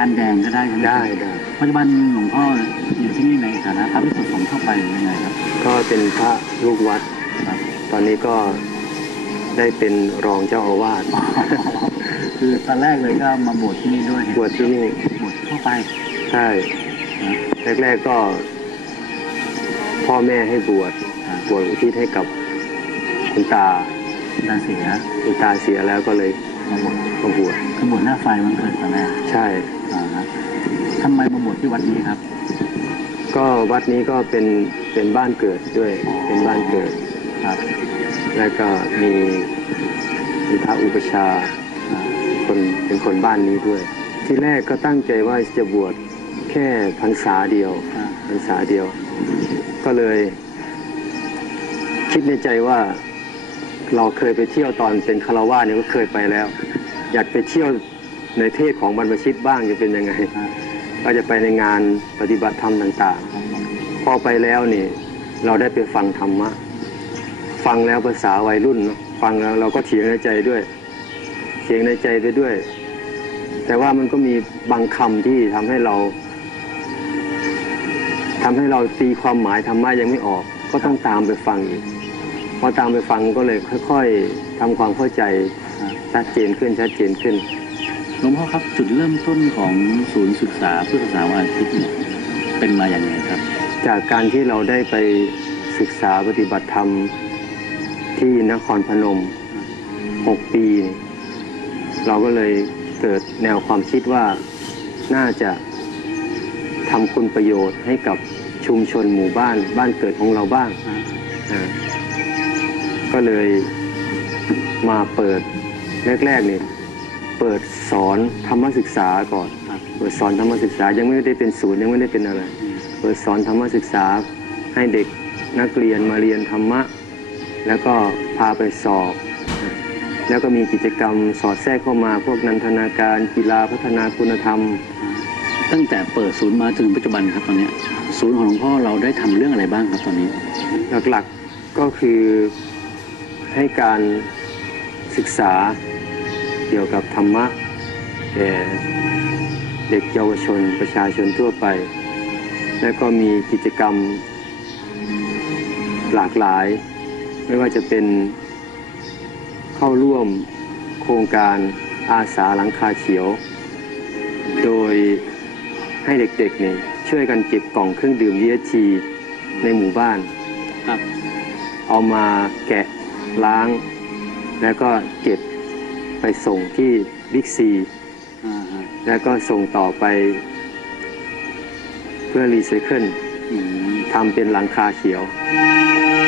ารย์แดงก็ได้ใช่ไหมได้ได้ปัจจุบันหลวงพ่ออยู่ที่นี่ในฐานะพระภิกษุสงฆ์ทั่วไปหรือยังไงครับ ก็เป็นพระลูกวัดครับ ตอนนี้ก็ได้เป็นรองเจ้าอาวาสคือตอนแรกเลยก็มาบวชที่นี่ด้วยเห็นบวชที่นี่บวชทั่วไปใช่นะแรกๆก็ พ่อแม่ให้บวชอ่าบวชอุทิศให้กับคุณตาตาเสียคุณตาเสียแล้วก็เลย มาบวชมาบวชคือบวชหน้าไฟมันเกิดตอนแรกใช่อ่าฮะทำไมมาบวชที่วัดนี้ครับ ก็วัดนี้ก็เป็นเป็นบ้านเกิดด้วย เป็นบ้านเกิด ครับ แล้วก็มีมีพระอุปชาอ่าคนเป็นคนบ้านนี้ด้วย ที่แรกก็ตั้งใจว่าจะบวชแค่พรรษาเดียว อ่าพรรษาเดียว ก็เลย คิดในใจว่า เราเคยไปเที่ยวตอนเป็นคารวาสเนี่ยก็เคยไปแล้ว อยากไปเที่ยวในเทศของบรรพชิตบ้างจะเป็นยังไง ก็จะไปในงานปฏิบัติธรรมต่างๆ พอไปแล้วนี่เราได้ไปฟังธรรมะ ฟังแล้วภาษาวัยรุ่น ฟังแล้วเราก็เถียงในใจด้วยเถียงในใจไปด้วย แต่ว่ามันก็มีบางคำที่ทำให้เราทำให้เราตีความหมายธรรมะยังไม่ออก ก็ต้องตามไปฟังอีก พอตามไปฟังก็เลยค่อย ๆทำความเข้าใจอ่าชัดเจนขึ้นชัดเจนขึ้นหลวงพ่อครับจุดเริ่มต้นของศูนย์ศึกษาพุทธศาสนาวันอาทิตย์เนี่ยเป็นมาอย่างไรครับ จากการที่เราได้ไปศึกษาปฏิบัติธรรมที่นครพนม 6 ปี เราก็เลยเกิดแนวความคิดว่าน่าจะทำคุณประโยชน์ให้กับชุมชนหมู่บ้านบ้านเกิดของเราบ้างอ่า ก็เลยมาเปิดแรกๆเนี่ยเปิดสอนธรรมศึกษาก่อนครับเปิดสอนธรรมศึกษายังไม่ได้เป็นศูนย์ยังไม่ได้เป็นอะไร เปิดสอนธรรมศึกษาให้เด็กนักเรียนมาเรียนธรรมะ แล้วก็พาไปสอบ แล้วก็มีกิจกรรมสอดแทรกเข้ามาพวกนันทนาการกีฬาพัฒนาคุณธรรม ตั้งแต่เปิดศูนย์มาถึงปัจจุบันครับตอนเนี้ยศูนย์ของหลวงพ่อเราได้ทำเรื่องอะไรบ้างครับตอนนี้ หลักๆก็คือ ให้การศึกษาเกี่ยวกับธรรมะแก่เด็กเยาวชนประชาชนทั่วไป และก็มีกิจกรรมหลากหลาย ไม่ว่าจะเป็นเข้าร่วมโครงการอาสาหลังคาเขียว โดยให้เด็กๆเนี่ยช่วยกันเก็บกล่องเครื่องดื่ม ESG ในหมู่บ้านครับเอามาแกะ ล้าง แล้วก็เก็บไปส่งที่บิ๊กซีอ่าฮะแล้วก็ส่งต่อไป เพื่อรีไซเคิลอืมทำเป็นหลังคาเขียวค